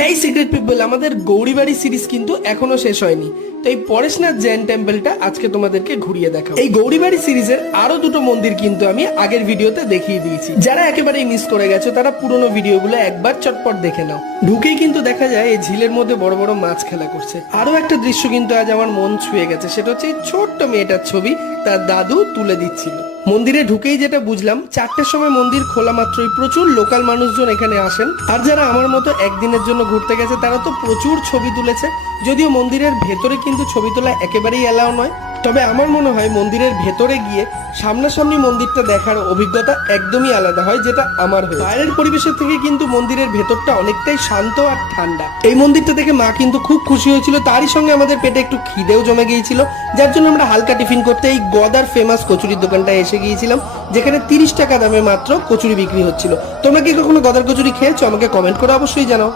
হেই secret people, আমাদের Gouribari series কিন্তু এখনো শেষ হয়নি। তো এই পরেশনাথ জৈন টেম্পলটা আজকে তোমাদেরকে ঘুরিয়ে দেখাবো। এই গৌরীবাড়ি সিরিজের আরো দুটো মন্দির কিন্তু আমি আগের ভিডিওতে দেখিয়ে দিয়েছি। যারা একেবারেই মিস করে গেছো তারা পুরোনো ভিডিওগুলো একবার চটপট দেখে নাও। ঢুকেই কিন্তু দেখা যায় এই ঝিলের মধ্যে বড় বড় মাছ খেলা করছে। আরো একটা দৃশ্য কিন্তু আজ আমার মন ছুঁয়ে গেছে, সেটা হচ্ছে এই ছোট্ট মেয়েটার ছবি তার দাদু তুলে দিচ্ছিল। মন্দিরে ঢুকেই যেটা বুঝলাম, 4টের সময় মন্দির খোলা মাত্রই প্রচুর লোকাল মানুষজন এখানে আসেন। আর যারা আমার মতো একদিনের জন্য ঘুরতে গেছে তারা তো প্রচুর ছবি তুলেছে। যদিও মন্দিরের ভেতরে কিন্তু ছবি তোলা একেবারেই অ্যালাউ নয়, তবে আমার মনে হয় মন্দিরের ভেতরে গিয়ে সামনাসামনি মন্দিরটা দেখার অভিজ্ঞতা একদমই আলাদা হয়, যেটা আমার হয়। বাইরের পরিবেশের থেকে কিন্তু মন্দিরের ভেতরটা অনেকটাই শান্ত আর ঠান্ডা। এই মন্দিরটা দেখে মা কিন্তু খুব খুশি হয়েছিল, তারই সঙ্গে আমাদের পেটে একটু খিদেও জমে গিয়েছিল, যার জন্য আমরা হালকা টিফিন করতে এই গদার ফেমাস কচুরির দোকানটায় এসে গিয়েছিলাম, যেখানে 30 টাকা দামে মাত্র কচুরি বিক্রি হচ্ছিল। তোমরা কি কখনো গদার কচুরি খেয়েছো? আমাকে কমেন্ট করে অবশ্যই জানাও।